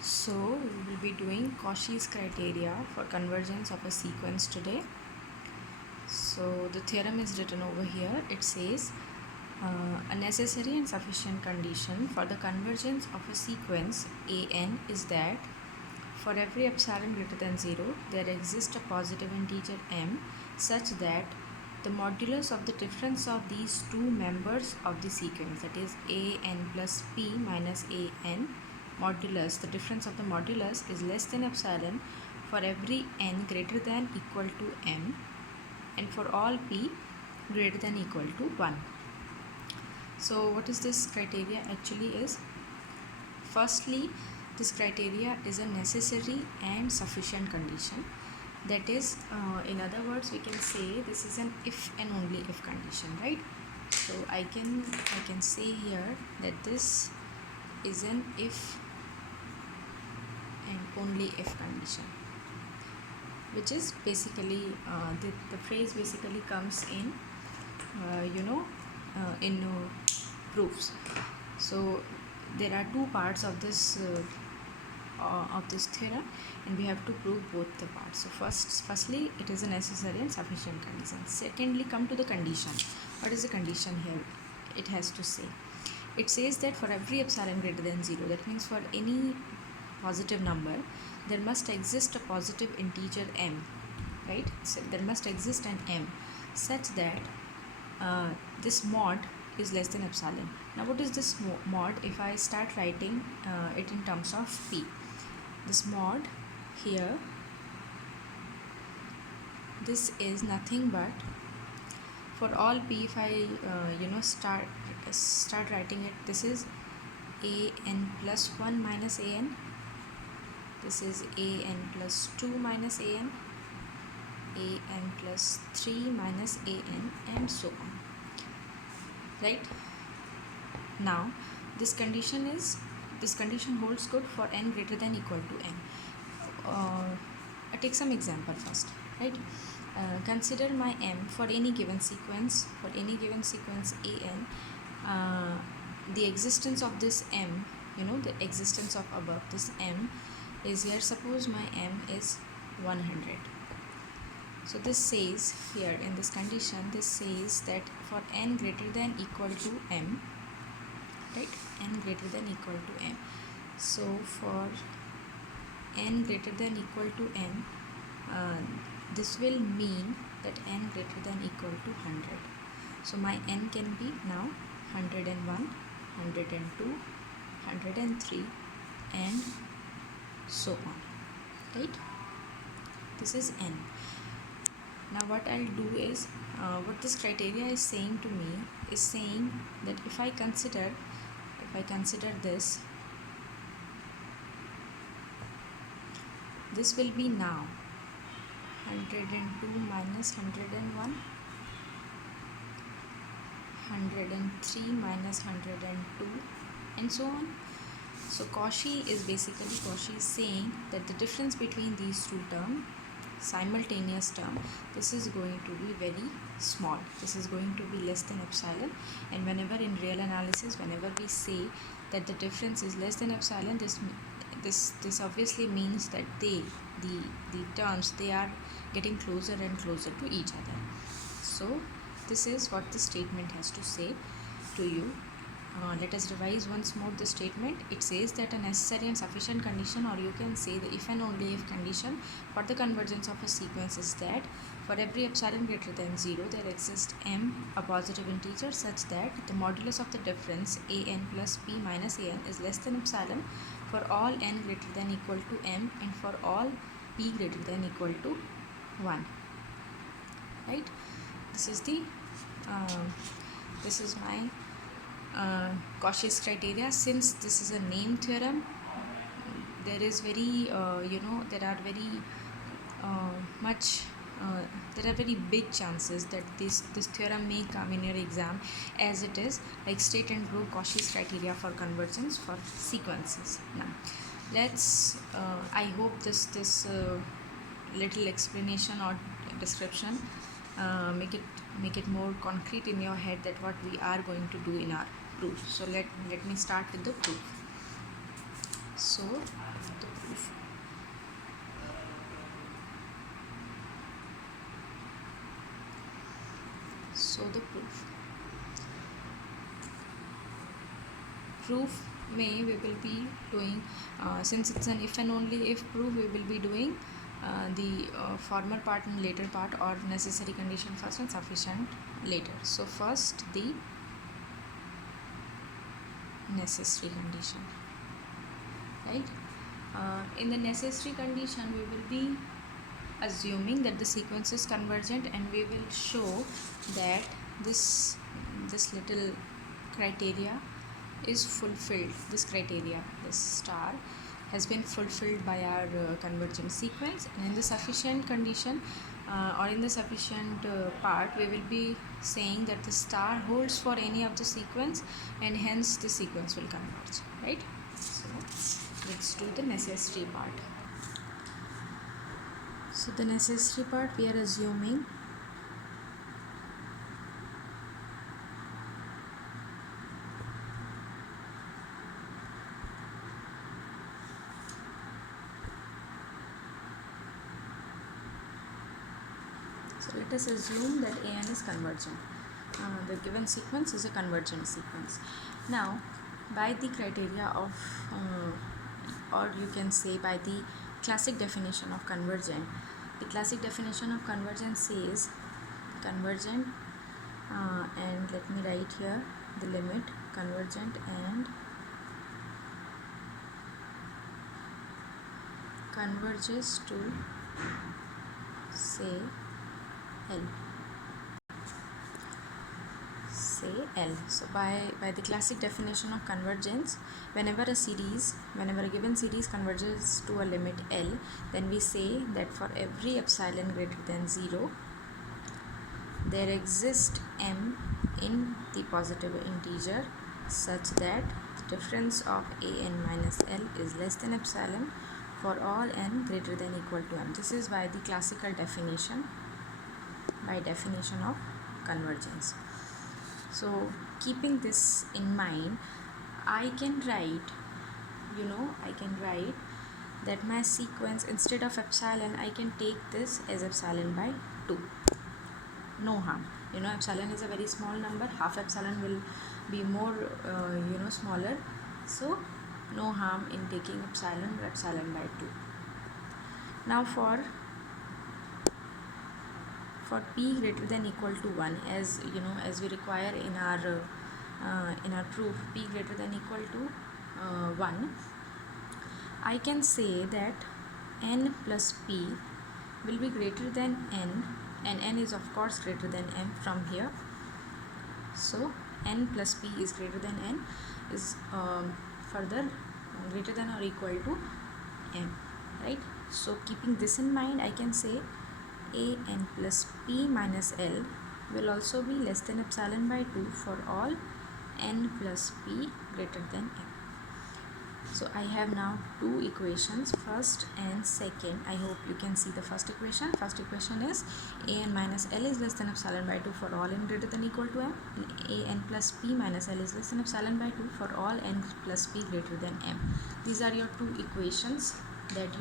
So we will be doing Cauchy's criteria for convergence of a sequence today. So the theorem is written over here. It says a necessary and sufficient condition for the convergence of a sequence an is that for every epsilon greater than 0 there exists a positive integer m such that the modulus of the difference of these two members of the sequence, that is a n plus p minus a n modulus, the difference of the modulus is less than epsilon for every n greater than equal to m and for all p greater than equal to 1. So what is this criteria actually is? Firstly, this criteria is a necessary and sufficient condition. That is, in other words, we can say this is an if and only if condition, right? So I can say here that this is an if and only if condition, which is basically the phrase basically comes in proofs. So there are two parts of this theorem, and we have to prove both the parts. So firstly it is a necessary and sufficient condition. Secondly, come to the condition. What is the condition here? It has to say, it says that for every epsilon greater than 0, that means for any positive number, there must exist a positive integer m, right? So there must exist an m such that this mod is less than epsilon. Now what is this mod? If I start writing it in terms of p, this mod here, this is nothing but for all p, if I start writing it, this is a n plus 1 minus a n, this is a n plus 2 minus a n plus 3 minus a n, and so on, right? Now this condition holds good for n greater than equal to n. I take some example first, right? Consider my m for any given sequence an. The existence of this m, the existence of above this m is here. Suppose my m is 100. So this says here in this condition, this says that for n greater than equal to m, right, n greater than equal to m. So for n greater than equal to n, this will mean that n greater than equal to 100. So my n can be now 101, 102, 103, and so on, right? This is n. Now what I'll do is, what this criteria is saying to me is saying that if I consider this will be now 102 minus 101, 103 minus 102, and so on. So Cauchy is saying that the difference between these two terms, simultaneous term, this is going to be very small. This is going to be less than epsilon, and whenever in real analysis, whenever we say that the difference is less than epsilon, this obviously means that the terms, they are getting closer and closer to each other. So this is what the statement has to say to you. Let us revise once more the statement. It says that a necessary and sufficient condition, or you can say the if and only if condition for the convergence of a sequence is that for every epsilon greater than 0 there exists m, a positive integer, such that the modulus of the difference a n plus p minus a n is less than epsilon for all n greater than equal to m and for all p greater than equal to 1, right? This is my Cauchy's criteria. Since this is a name theorem, there is very there are very big chances that this theorem may come in your exam, as it is like state and prove Cauchy's criteria for convergence for sequences. Now let's I hope this little explanation or description make it more concrete in your head that what we are going to do in our proof. So let me start with the proof. So the proof. So the proof may we will be doing, since it's an if and only if proof, we will be doing the former part and later part, or necessary condition first and sufficient later. So first the necessary condition, right? In the necessary condition, we will be assuming that the sequence is convergent, and we will show that this little criteria is fulfilled. This criteria, this star, has been fulfilled by our convergent sequence. And in the sufficient condition, or in the sufficient part, we will be saying that the star holds for any of the sequence, and hence the sequence will converge, right? So let's do the necessary part. So the necessary part, we are assuming let us assume that AN is convergent. The given sequence is a convergent sequence. Now, by the criteria of, or you can say by the classic definition of convergent, the classic definition of convergent says convergent, and let me write here the limit convergent and converges to, say, L. Say L. So by the classic definition of convergence, whenever a given series converges to a limit L, then we say that for every epsilon greater than 0, there exists M in the positive integer such that the difference of AN minus L is less than epsilon for all n greater than equal to M. This is by the classical definition, by definition of convergence. So keeping this in mind, I can write that my sequence, instead of epsilon, I can take this as epsilon by 2. No harm. Epsilon is a very small number. Half epsilon will be more smaller. So no harm in taking epsilon or epsilon by 2. Now for p greater than equal to 1, as we require in our proof, p greater than equal to 1, I can say that n plus p will be greater than n, and n is of course greater than m from here. So n plus p is greater than n, is further greater than or equal to m, right? So keeping this in mind, I can say AN plus P minus L will also be less than epsilon by 2 for all n plus P greater than M. So I have now two equations, first and second. I hope you can see the first equation. First equation is AN minus L is less than epsilon by 2 for all n greater than equal to M, and AN plus P minus L is less than epsilon by 2 for all n plus P greater than M. These are your two equations that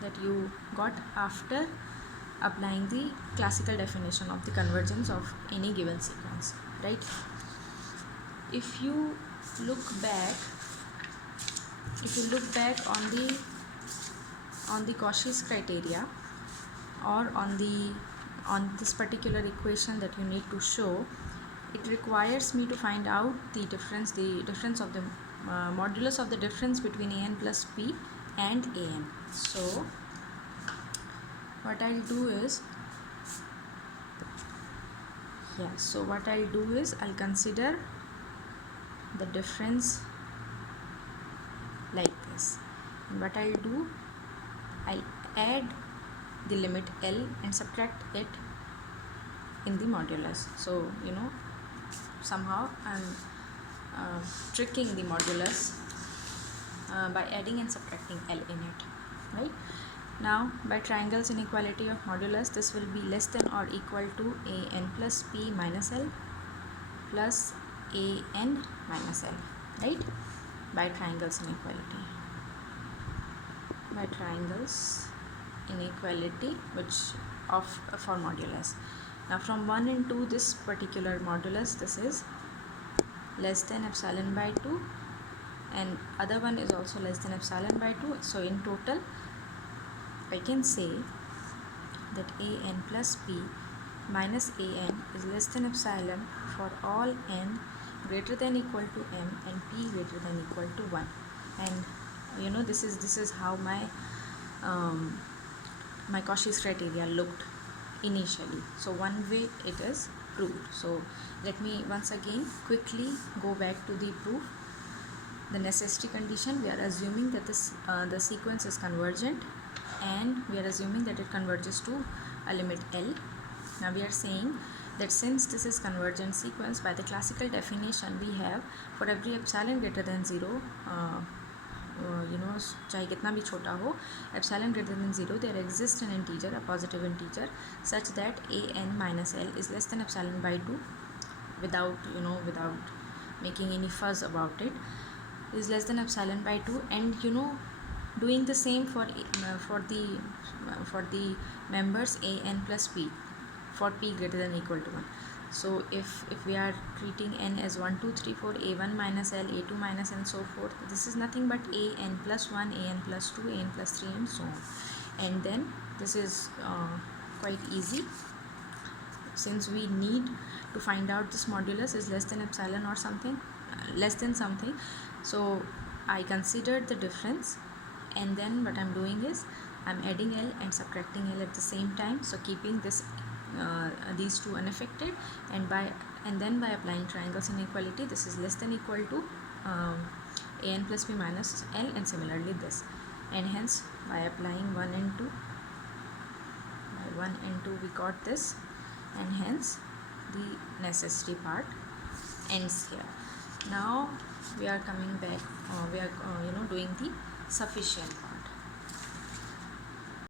that you got after applying the classical definition of the convergence of any given sequence, right? If you look back on the Cauchy's criteria, or on this particular equation that you need to show, it requires me to find out the difference of the modulus of the difference between AN plus P and AN. So what I'll do is I'll consider the difference like this, and what I'll do, I'll add the limit L and subtract it in the modulus. So somehow I'm tricking the modulus by adding and subtracting L in it, right? Now by triangle's inequality of modulus, this will be less than or equal to AN plus P minus L plus AN minus L, right? by triangles inequality. By triangles inequality which of for modulus. Now from 1 and 2, this particular modulus, this is less than epsilon by 2, and other one is also less than epsilon by 2. So in total I can say that an plus p minus an is less than epsilon for all n greater than equal to m and p greater than equal to 1. And this is how my my Cauchy's criteria looked initially. So one way it is proved. So let me once again quickly go back to the proof. The necessity condition, we are assuming that the sequence is convergent, and we are assuming that it converges to a limit L. Now we are saying that since this is convergent sequence, by the classical definition we have, for every epsilon greater than 0, चाहे कितना भी छोटा हो, epsilon greater than 0, there exists an integer, a positive integer, such that an minus L is less than epsilon by 2, without making any fuss about it, is less than epsilon by 2. And doing the same for the members an plus p for p greater than equal to 1. So if we are treating n as 1 2 3 4, a1 minus L, a2 minus, and so forth, this is nothing but an plus 1, an plus 2, an plus 3, and so on. And then this is quite easy, since we need to find out this modulus is less than epsilon or something, less than something. So I considered the difference, and then what I'm doing is I'm adding L and subtracting L at the same time, so keeping this these two unaffected, and then by applying triangles inequality, this is less than equal to an plus p minus L, and similarly this, and hence by applying 1 and 2, we got this, and hence the necessity part ends here. Now we are coming back, we are doing the sufficient part.